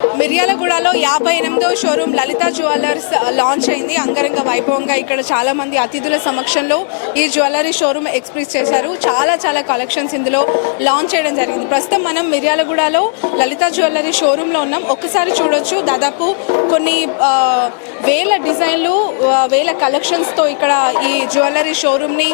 మిర్యాలగూడలో 58వ షోరూమ్ లలిత jewellers launch అయింది అంగరంగ వైభవంగా. ఇక్కడ చాలా మంది అతిథుల సమక్షంలో ఈ జ్యువెలరీ షోరూమ్ ఎక్స్ప్రెస్ చేశారు. చాలా కలెక్షన్స్ ఇందులో లాంచ్ చేయడం జరిగింది. ప్రస్తుతం మనం మిర్యాలగూడలో లలిత జ్యువెలరీ షోరూంలో ఉన్నాం. ఒక్కసారి చూడొచ్చు, దాదాపు కొన్ని వేల డిజైన్లు, వేల కలెక్షన్స్తో ఇక్కడ ఈ జ్యువెలరీ షోరూమ్ని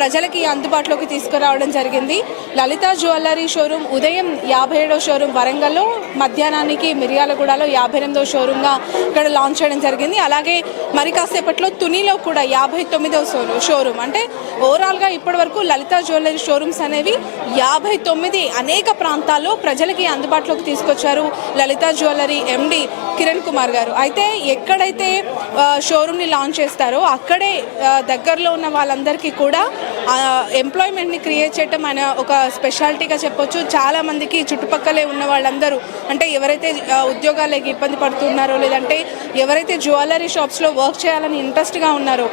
ప్రజలకి అందుబాటులోకి తీసుకురావడం జరిగింది. లలిత జ్యువెలరీ షోరూమ్ ఉదయం 57వ షోరూమ్ వరంగల్లో, మధ్యాహ్నానికి మిర్యాలగూడలో 58వ షోరూమ్గా ఇక్కడ లాంచ్ చేయడం జరిగింది. అలాగే మరి కాసేపట్లో తునిలో కూడా 59వ షోరూమ్. అంటే ఓవరాల్గా ఇప్పటి వరకు లలిత జ్యువెలరీ షోరూమ్స్ అనేవి 59 అనేక ప్రాంతాల్లో ప్రజలకి అందుబాటులోకి తీసుకొచ్చారు లలిత జ్యువెలరీ ఎండి కిరణ్ కుమార్ గారు. అయితే ఎక్కడైతే షోరూమ్ని లాంచ్ చేస్తారో అక్కడే దగ్గరలో ఉన్న వాళ్ళందరికీ కూడా ఎంప్లాయ్మెంట్ని క్రియేట్ చేయటం అనే ఒక స్పెషాలిటీగా చెప్పొచ్చు. చాలామందికి చుట్టుపక్కలే ఉన్న వాళ్ళందరూ, అంటే ఎవరైతే ఉద్యోగాలకి ఇబ్బంది పడుతున్నారో, లేదంటే ఎవరైతే జ్యువెలరీ షాప్స్లో వర్క్ చేయాలని ఇంట్రెస్ట్గా ఉన్నారో,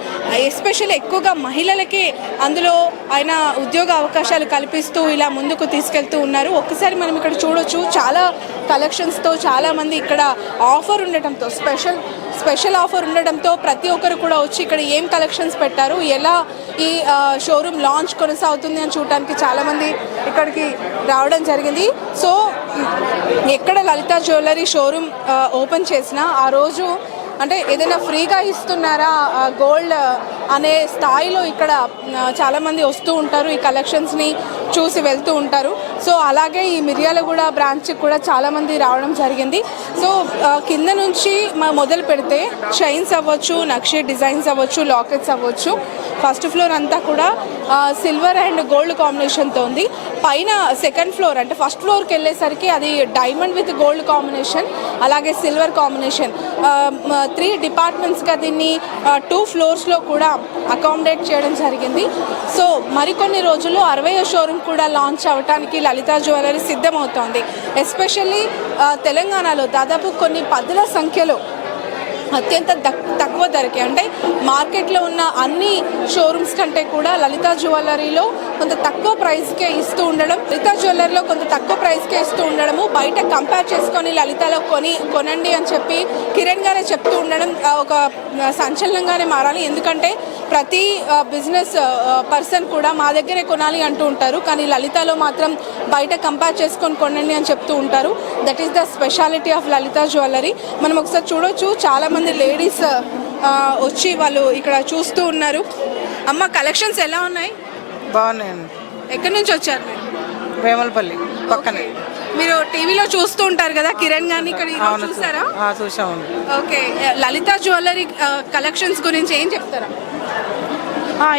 ఎస్పెషల్లీ ఎక్కువగా మహిళలకి అందులో ఆయన ఉద్యోగ అవకాశాలు కల్పిస్తూ ఇలా ముందుకు తీసుకెళ్తూ ఉన్నారు. ఒక్కసారి మనం ఇక్కడ చూడొచ్చు, చాలా కలెక్షన్స్తో చాలామంది ఇక్కడ ఆఫర్ ఉండటంతో, స్పెషల్ ఆఫర్ ఉండడంతో ప్రతి ఒక్కరు కూడా వచ్చి ఇక్కడ ఏం కలెక్షన్స్ పెట్టారు, ఎలా ఈ షోరూమ్ లాంచ్ కొనసాగుతుంది అని చూడటానికి చాలామంది ఇక్కడికి రావడం జరిగింది. సో ఎక్కడ లలిత జ్యువెలరీ షోరూమ్ ఓపెన్ చేసినా ఆ రోజు అంటే ఏదైనా ఫ్రీగా ఇస్తున్నారా గోల్డ్ అనే స్థాయిలో ఇక్కడ చాలామంది వస్తూ ఉంటారు, ఈ కలెక్షన్స్ని చూసి వెళ్తూ ఉంటారు. సో అలాగే ఈ మిర్యాలగూడ బ్రాంచ్కి కూడా చాలామంది రావడం జరిగింది. సో కింద నుంచి మొదలు పెడితే చైన్స్ అవ్వచ్చు, నక్షి డిజైన్స్ అవ్వచ్చు, లాకెట్స్ అవ్వచ్చు. ఫస్ట్ ఫ్లోర్ అంతా కూడా సిల్వర్ అండ్ గోల్డ్ కాంబినేషన్తో ఉంది. పైన సెకండ్ ఫ్లోర్ అంటే ఫస్ట్ ఫ్లోర్కి వెళ్ళేసరికి అది డైమండ్ విత్ గోల్డ్ కాంబినేషన్, అలాగే సిల్వర్ కాంబినేషన్. 3 డిపార్ట్మెంట్స్గా దీన్ని 2 ఫ్లోర్స్లో కూడా అకామిడేట్ చేయడం జరిగింది. సో మరికొన్ని రోజుల్లో 60వ షోరూమ్ కూడా లాంచ్ అవ్వడానికి లలిత జ్యువెలరీ సిద్ధమవుతోంది. ఎస్పెషల్లీ తెలంగాణలో దాదాపు కొన్ని 10ల సంఖ్యలో అత్యంత తక్కువ ధరకి, అంటే మార్కెట్లో ఉన్న అన్ని షోరూమ్స్ కంటే కూడా లలిత జ్యువెలరీలో కొంత తక్కువ ప్రైస్కే ఇస్తూ ఉండడం, లలిత జ్యువెలరీలో కొంత తక్కువ ప్రైస్కే ఇస్తూ ఉండడము, బయట కంపేర్ చేసుకొని లలితలో కొనండి అని చెప్పి కిరణ్ గారే చెప్తూ ఉండడం ఒక సంచలనంగానే మారాలి. ఎందుకంటే ప్రతి బిజినెస్ పర్సన్ కూడా మా దగ్గరే కొనాలి అంటూ ఉంటారు, కానీ లలితలో మాత్రం బయట కంపేర్ చేసుకొని కొనండి అని చెప్తూ ఉంటారు. That is the speciality of Lalitha jewellery. మనం ఒకసారి చూడొచ్చు, చాలామంది లేడీస్ వచ్చి వాళ్ళు ఇక్కడ చూస్తూ ఉన్నారు. అమ్మ, కలెక్షన్స్ ఎలా ఉన్నాయి? బాగున్నాయండి. ఎక్కడి నుంచి వచ్చారు మీరు? వేమలపల్లి పక్కనే. మీరు టీవీలో చూస్తూ ఉంటారు కదా కిరణ్ గారిని, ఇక్కడ చూసారా? చూసాము. ఓకే, లలిత జ్యువెలరీ కలెక్షన్స్ గురించి ఏం చెప్తారా?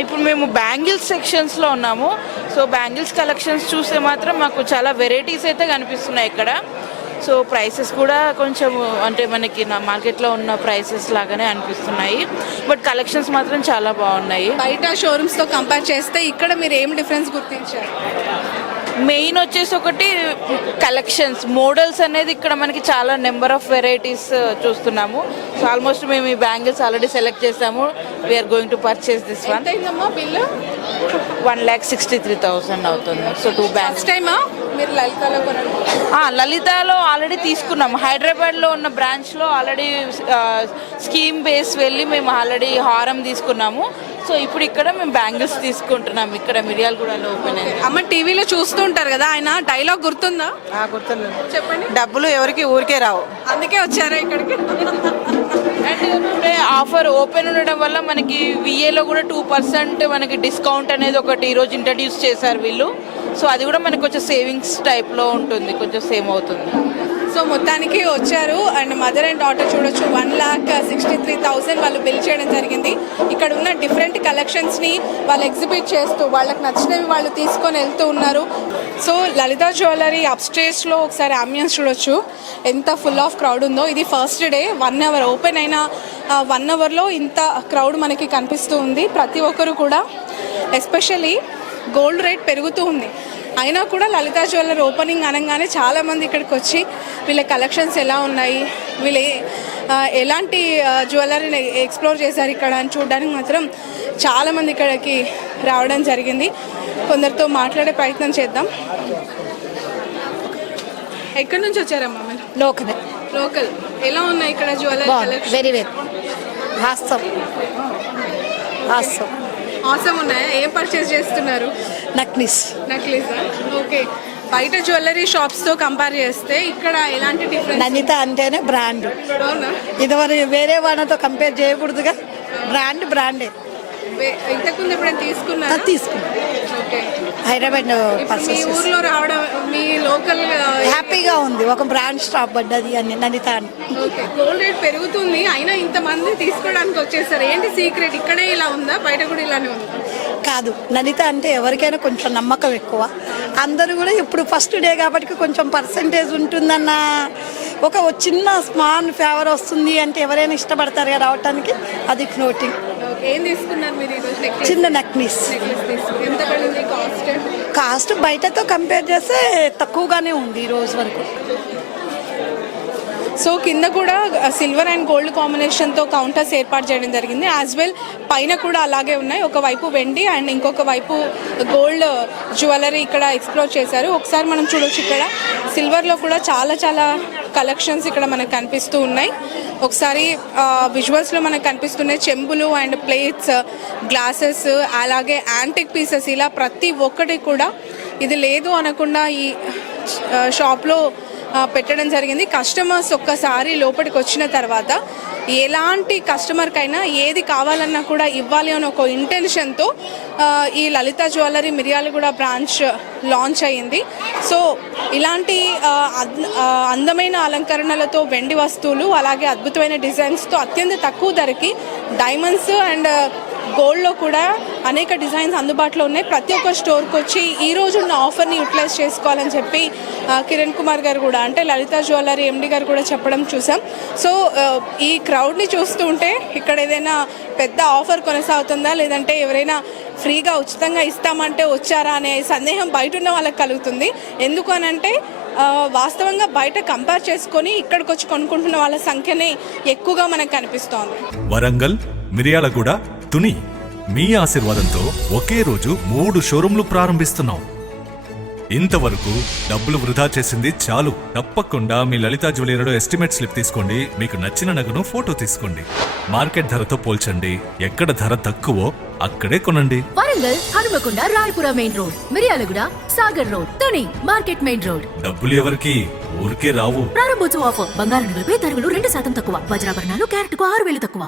ఇప్పుడు మేము బ్యాంగిల్స్ సెక్షన్స్లో ఉన్నాము. సో బ్యాంగిల్స్ కలెక్షన్స్ చూస్తే మాత్రం మాకు చాలా వెరైటీస్ అయితే కనిపిస్తున్నాయి ఇక్కడ. సో ప్రైసెస్ కూడా కొంచెం అంటే మనకి నా మార్కెట్లో ఉన్న ప్రైసెస్ లాగానే అనిపిస్తున్నాయి, బట్ కలెక్షన్స్ మాత్రం చాలా బాగున్నాయి. బయట షోరూమ్స్తో కంపేర్ చేస్తే ఇక్కడ మీరు ఏం డిఫరెన్స్ గుర్తించారు? మెయిన్ వచ్చేసి ఒకటి కలెక్షన్స్, మోడల్స్ అనేది ఇక్కడ మనకి చాలా నెంబర్ ఆఫ్ వెరైటీస్ చూస్తున్నాము. సో ఆల్మోస్ట్ మేము ఈ బ్యాంగిల్స్ ఆల్రెడీ సెలెక్ట్ చేసాము. We're going to purchase this one. Bill 1,63,000 అవుతుంది. So 2 bangs. టైమా మీరు లలితలో లలితలో ఆల్రెడీ తీసుకున్నాము. హైదరాబాద్లో ఉన్న బ్రాంచ్లో ఆల్రెడీ స్కీమ్ బేస్ వెళ్ళి మేము ఆల్రెడీ హారం తీసుకున్నాము. సో ఇప్పుడు ఇక్కడ మేము బ్యాంగిల్స్ తీసుకుంటున్నాం. ఇక్కడ మిర్యాలగూడలో ఓపెన్ అయింది. అమ్మ, టీవీలో చూస్తూ ఉంటారు కదా, ఆయన డైలాగ్ గుర్తుందా? గుర్తుంది. చెప్పండి. డబ్బులు ఎవరికి ఊరికే రావు, అందుకే వచ్చారా ఇక్కడికి? అండ్ ఆఫర్ ఓపెన్ ఉండడం వల్ల మనకి విఏలో కూడా 2% మనకి డిస్కౌంట్ అనేది ఒకటి ఈరోజు ఇంట్రడ్యూస్ చేశారు వీళ్ళు. సో అది కూడా మనకి కొంచెం సేవింగ్స్ టైప్లో ఉంటుంది, కొంచెం సేమ్ అవుతుంది. సో మొత్తానికి వచ్చారు అండ్ మదర్ అండ్ డాటర్ చూడొచ్చు. 1,63,000 వాళ్ళు బిల్ చేయడం జరిగింది. ఇక్కడ ఉన్న డిఫరెంట్ కలెక్షన్స్ని వాళ్ళు ఎగ్జిబిట్ చేస్తూ వాళ్ళకి నచ్చినవి వాళ్ళు తీసుకొని వెళ్తూ ఉన్నారు. సో లలిత జ్యువెలరీ అప్స్టేజ్లో ఒకసారి అంబియన్స్ చూడొచ్చు, ఎంత ఫుల్ ఆఫ్ క్రౌడ్ ఉందో. ఇది ఫస్ట్ డే, 1 అవర్ ఓపెన్ అయిన 1 అవర్లో ఇంత క్రౌడ్ మనకి కనిపిస్తూ ఉంది. ప్రతి ఒక్కరు కూడా, ఎస్పెషల్లీ గోల్డ్ రేట్ పెరుగుతూ ఉంది అయినా కూడా లలిత జ్యువెలరీ ఓపెనింగ్ అనగానే చాలామంది ఇక్కడికి వచ్చి వీళ్ళ కలెక్షన్స్ ఎలా ఉన్నాయి, వీళ్ళు ఎలాంటి జ్యువెలరీని ఎక్స్ప్లోర్ చేశారు ఇక్కడ అని చూడడానికి మాత్రం చాలామంది ఇక్కడికి రావడం జరిగింది. కొందరితో మాట్లాడే ప్రయత్నం చేద్దాం. ఎక్కడి నుంచి వచ్చారమ్మా మీరు? లోకదే. లోకల్. ఎలా ఉన్నాయి ఇక్కడ జ్యువెలరీ బాగుంది, కలెక్షన్? వెరీ వెరీ హాస్తం హాస్తం ఆసమ్ ఉన్నాయా? ఏం పర్చేస్ చేస్తున్నారు? నక్నిస్. నక్లీసా? ఓకే. బయట జ్యువెలరీ షాప్స్ తో కంపేర్ చేస్తే ఇక్కడ ఎలాంటి డిఫరెన్స్? ననిత అంటేనే బ్రాండ్. అవునా? ఇదివరకు వేరే వాళ్ళతో కంపేర్ చేయకూడదుగా, బ్రాండే ఇంతకుముందు ఎప్పుడైనా తీసుకున్నారా? తీసుకున్నాం. ఓకే. హైదరాబాద్ ఇప్పుడు మీ పర్చేస్ ఊర్లో రావడం, మీ లోకల్ హ్యాపీగా ఉంది. ఒక బ్రాండ్ స్టాప్ పడ్డది అని ననిత అని. ఓకే. గోల్డ్ రేట్ పెరుగుతుంది, అయినా ఇంతమంది తీసుకోవడానికి వచ్చేసారు. ఏంటి సీక్రెట్? ఇక్కడే ఇలా ఉందా, బయట కూడా ఇలానే ఉందా? కాదు, ననిత అంటే ఎవరికైనా కొంచెం నమ్మకం ఎక్కువ. అందరూ కూడా ఇప్పుడు ఫస్ట్ డే కాబట్టి కొంచెం పర్సంటేజ్ ఉంటుందన్న ఒక చిన్న స్మాల్ ఫేవర్ వస్తుంది అంటే ఎవరైనా ఇష్టపడతారు కదా రావటానికి, అది ఫ్లోటింగ్. ఓకే. ఏం తీసుకున్నారు మీరు ఈరోజు? నెక్లెస్. చిన్న నక్నిస్. నెక్లెస్ తీసుకున్నారు. ఎంత పడింది కాస్ట్? కాస్ట్ బయటతో కంపేర్ చేస్తే తక్కువగానే ఉంది ఈ రోజు వరకు. సో కింద కూడా సిల్వర్ అండ్ గోల్డ్ కాంబినేషన్తో కౌంటర్స్ ఏర్పాటు చేయడం జరిగింది. యాజ్ వెల్ పైన కూడా అలాగే ఉన్నాయి. ఒకవైపు వెండి అండ్ ఇంకొక వైపు గోల్డ్ జ్యువెలరీ ఇక్కడ ఎక్స్ప్లోర్ చేశారు. ఒకసారి మనం చూడొచ్చు, ఇక్కడ సిల్వర్లో కూడా చాలా చాలా కలెక్షన్స్ ఇక్కడ మనకు కనిపిస్తూ ఉన్నాయి. ఒకసారి విజువల్స్లో మనకు కనిపిస్తున్నాయి చెంబులు అండ్ ప్లేట్స్, గ్లాసెస్, అలాగే యాంటిక్ పీసెస్. ఇలా ప్రతి ఒక్కటి కూడా ఇది లేదు అనకుండా ఈ షాప్లో పెట్టడం జరిగింది. కస్టమర్స్ ఒక్కసారి లోపలికి వచ్చిన తర్వాత ఎలాంటి కస్టమర్కైనా ఏది కావాలన్నా కూడా ఇవ్వాలి అని ఒక ఇంటెన్షన్తో ఈ లలిత జ్యువెలరీ మిర్యాలగూడ బ్రాంచ్ లాంచ్ అయ్యింది. సో ఇలాంటి అందమైన అలంకరణలతో వెండి వస్తువులు, అలాగే అద్భుతమైన డిజైన్స్తో అత్యంత తక్కువ ధరకి డైమండ్స్ అండ్ గోల్డ్లో కూడా అనేక డిజైన్స్ అందుబాటులో ఉన్నాయి. ప్రతి ఒక్క స్టోర్కి వచ్చి ఈ రోజు ఉన్న ఆఫర్ని యూటిలైజ్ చేసుకోవాలని చెప్పి కిరణ్ కుమార్ గారు కూడా, అంటే లలిత జ్యువెలరీ ఎండి గారు కూడా చెప్పడం చూసాం. సో ఈ క్రౌడ్ని చూస్తూ ఉంటే ఇక్కడ ఏదైనా పెద్ద ఆఫర్ కొనసాగుతుందా, లేదంటే ఎవరైనా ఫ్రీగా ఉచితంగా ఇస్తామంటే వచ్చారా అనే సందేహం బయట ఉన్న వాళ్ళకి కలుగుతుంది. ఎందుకు అనంటే వాస్తవంగా బయట కంపేర్ చేసుకొని ఇక్కడికి వచ్చి కొనుక్కుంటున్న వాళ్ళ సంఖ్యనే ఎక్కువగా మనకు కనిపిస్తోంది. వరంగల్, మిర్యాలగూడ, తుని మీ ఆశీర్వాదంతో ఒకే రోజు 3 షోరూంలు ప్రారంభిస్తున్నాం. ఇంతవరకు డబ్బులు వృధా చేసింది చాలు. తప్పకుండా మీ లలిత జ్యువెలరీలో ఎస్టిమేట్ స్లిప్ తీసుకోండి. మీకు నచ్చిన నగను ఫోటో తీసుకోండి. మార్కెట్ ధరతో పోల్చండి. ఎక్కడ ధర తక్కువో అక్కడే కొనండి. Warangal, Hanumakonda, Rayapura main road, Miryalaguda, Sagar road, Tuni market main road. డబ్బులు ఎవరికి ఊరికే రావు. ప్రారంభోత్సవ ఆఫర్. బంగారు నగలపై తరుగులు 2% తక్కువ. వజ్రాభరణాలు క్యారెట్ కు 6,000 తక్కువ.